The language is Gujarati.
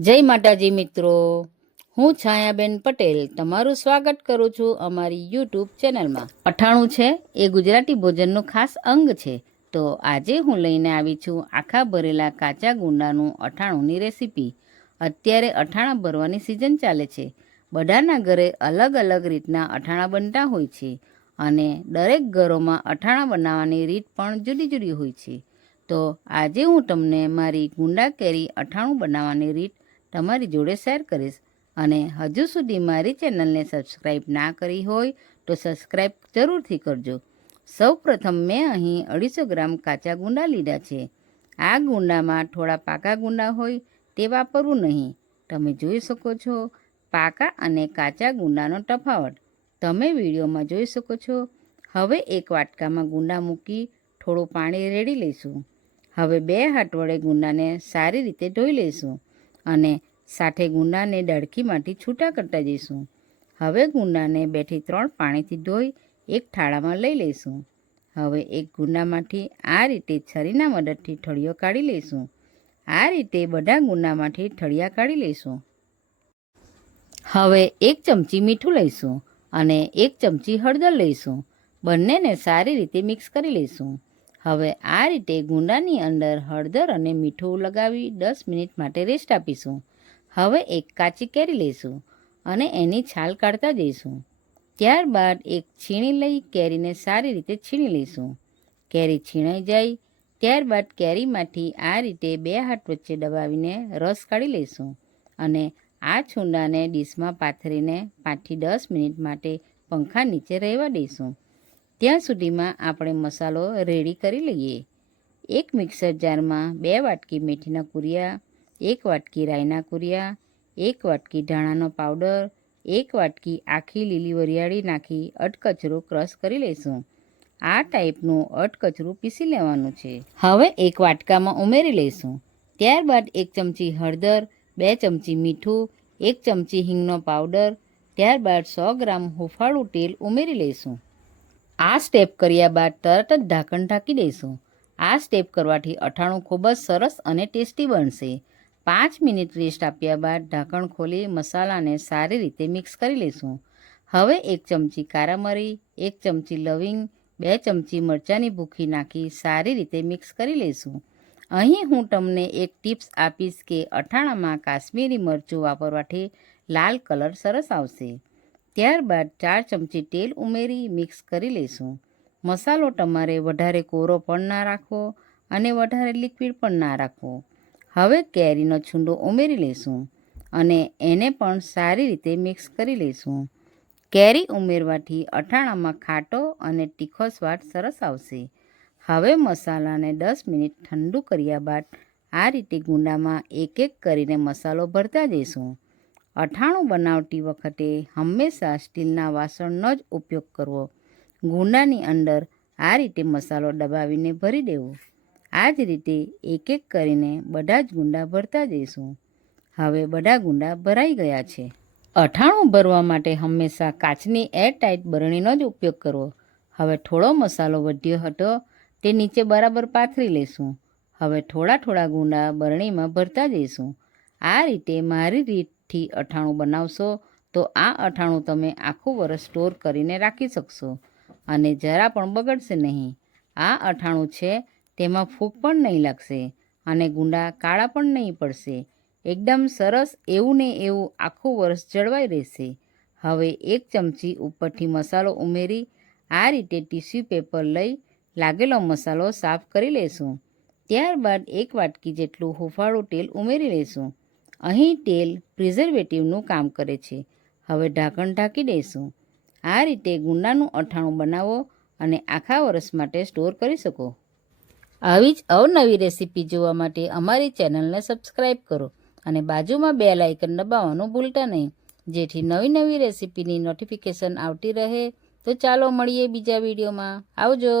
જય માતાજી મિત્રો. હું છાયાબેન પટેલ તમારું સ્વાગત કરું છું અમારી યુટ્યુબ ચેનલમાં. અઠાણું છે, એ ગુજરાતી ભોજનનું ખાસ અંગ છે. તો આજે હું લઈને આવી છું આખા ભરેલા કાચા ગુંડાનું અઠાણુંની રેસીપી. અત્યારે અઠાણા ભરવાની સિઝન ચાલે છે. બધાના ઘરે અલગ અલગ રીતના અઠાણા બનતા હોય છે અને દરેક ઘરોમાં અઠાણા બનાવવાની રીત પણ જુદી જુદી હોય છે. તો આજે હું તમને મારી ગુંડા કેરી અઠાણું બનાવવાની રીત તમારી જોડે શેર કરીશ. અને હજુ સુધી મારી ચેનલને સબસ્ક્રાઈબ ના કરી હોય તો સબસ્ક્રાઈબ જરૂરથી કરજો. સૌ પ્રથમ મેં અહીં અઢીસો ગ્રામ કાચા ગુંડા લીધા છે. આ ગુંડામાં થોડા પાકા ગુંડા હોય તે વાપરવું નહીં. તમે જોઈ શકો છો પાકા અને કાચા ગુંડાનો તફાવત. તમે વિડીયોમાં જોઈ શકો છો. હવે એક વાટકામાં ગુંડા મૂકી થોડું પાણી રેડી લઈશું. હવે બે હાથ વડે ગુંડાને સારી રીતે ધોઈ લઈશું. અને સાથે ગુંડાને ડળકીમાંથી છૂટા કરતા જઈશું. હવે ગુંડાને બેથી ત્રણ પાણીથી ધોઈ એક થાળામાં લઈ લઈશું. હવે એક ગુંડામાંથી આ રીતે છરીના મદદથી ઠળિયો કાઢી લઈશું. આ રીતે બધા ગુંડામાંથી ઠળિયા કાઢી લઈશું. હવે એક ચમચી મીઠું લઈશું અને એક ચમચી હળદર લઈશું. બંનેને સારી રીતે મિક્સ કરી લઈશું. હવે આ રીતે ગુંડાની અંદર હળદર અને મીઠું લગાવી દસ મિનિટ માટે રેસ્ટ આપીશું. હવે એક કાચી કેરી લઈશું અને એની છાલ કાઢતા જઈશું. ત્યારબાદ એક છીણી લઈ કેરીને સારી રીતે છીણી લઈશું. કેરી છીણાઈ જાય, ત્યારબાદ કેરીમાંથી આ રીતે બે હાથ વચ્ચે દબાવીને રસ કાઢી લઈશું અને આ છુંડાને ડીશમાં પાથરીને પાંચથી દસ મિનિટ માટે પંખા નીચે રહેવા દઈશું. ત્યાં સુધીમાં આપણે મસાલો રેડી કરી લઈએ. એક મિક્સર જારમાં બે વાટકી મેથીના કુરિયા, એક વાટકી રાઈના કુરિયા, એક વાટકી ધાણાનો પાવડર, એક વાટકી આખી લીલી વરિયાળી નાખી અટકચરું ક્રશ કરી લઈશું. આ ટાઈપનું અટકચરું પીસી લેવાનું છે. હવે એક વાટકામાં ઉમેરી લઈશું. ત્યારબાદ એક ચમચી હળદર, બે ચમચી મીઠું, એક ચમચી હિંગનો પાવડર, ત્યારબાદ સો ગ્રામ હુંફાળું તેલ ઉમેરી લઈશું. આ સ્ટેપ કર્યા બાદ તરત જ ઢાંકણ ઢાંકી દઈશું. આ સ્ટેપ કરવાથી અઠાણું ખૂબ જ સરસ અને ટેસ્ટી બનશે. પાંચ મિનિટ રેસ્ટ આપ્યા બાદ ઢાંકણ ખોલી મસાલાને સારી રીતે મિક્સ કરી લઈશું. હવે એક ચમચી કારામરી એક ચમચી લવિંગ, બે ચમચી મરચાંની ભૂખી નાખી સારી રીતે મિક્સ કરી લઈશું. અહીં હું તમને એક ટિપ્સ આપીશ કે અઠાણામાં કાશ્મીરી મરચું વાપરવાથી લાલ કલર સરસ આવશે. ત્યારબાદ ચાર ચમચી તેલ ઉમેરી મિક્સ કરી લઈશું. મસાલો તમારે વધારે કોરો પણ ના રાખવો અને વધારે લિક્વિડ પણ ના રાખવો. હવે કેરીનો છૂંડો ઉમેરી લઈશું અને એને પણ સારી રીતે મિક્સ કરી લઈશું. કેરી ઉમેરવાથી અઠાણામાં ખાટો અને તીખો સ્વાદ સરસ આવશે. હવે મસાલાને દસ મિનિટ ઠંડુ કર્યા બાદ આ રીતે ગુંડામાં એક એક કરીને મસાલો ભરતા જઈશું. અઠાણું બનાવતી વખતે હંમેશા સ્ટીલના વાસણનો જ ઉપયોગ કરવો. ગુંડાની અંદર આ રીતે મસાલો દબાવીને ભરી દેવો. આ જ રીતે એક એક કરીને બધા જ ગુંડા ભરતા જઈશું. હવે બધા ગુંડા ભરાઈ ગયા છે. અઠાણું ભરવા માટે હંમેશા કાચની એરટાઇટ બરણીનો જ ઉપયોગ કરવો. હવે થોડો મસાલો વધ્યો હતો તે નીચે બરાબર પાથરી લઈશું. હવે થોડા થોડા ગુંડા બરણીમાં ભરતા જઈશું. આ રીતે મારી રીતથી અઠાણું બનાવશો, તો આ અઠાણું તમે આખું વરસ સ્ટોર કરીને રાખી શકશો અને જરા પણ બગડશે નહીં. આ અઠાણું છે, તેમાં ફૂગ પણ નહીં લાગશે અને ગુંડા કાળા પણ નહીં પડશે. એકદમ સરસ એવું ને એવું આખું વરસ જળવાઈ રહેશે. હવે એક ચમચી ઉપરથી મસાલો ઉમેરી આ રીતે ટીશ્યુ પેપર લઈ લાગેલો મસાલો સાફ કરી લઈશું ત્યારબાદ એક વાટકી જેટલું હુંફાળું તેલ ઉમેરી લઈશું અહીં તેલ પ્રિઝર્વેટિવનું કામ કરે છે. હવે ઢાંકણ ઢાંકી દઈશું. આ રીતે ગુંડાનું અઠાણું બનાવો અને આખા વર્ષ માટે સ્ટોર કરી શકો. આવી જ અવનવી રેસીપી જોવા માટે અમારી ચેનલને સબસ્ક્રાઈબ કરો અને બાજુમાં બે લાઇકન દબાવવાનું ભૂલતા નહીં. જેથી નવી નવી રેસીપીની નોટિફિકેશન આવતી રહે. તો ચાલો મળીએ બીજા વિડીયોમાં. આવજો!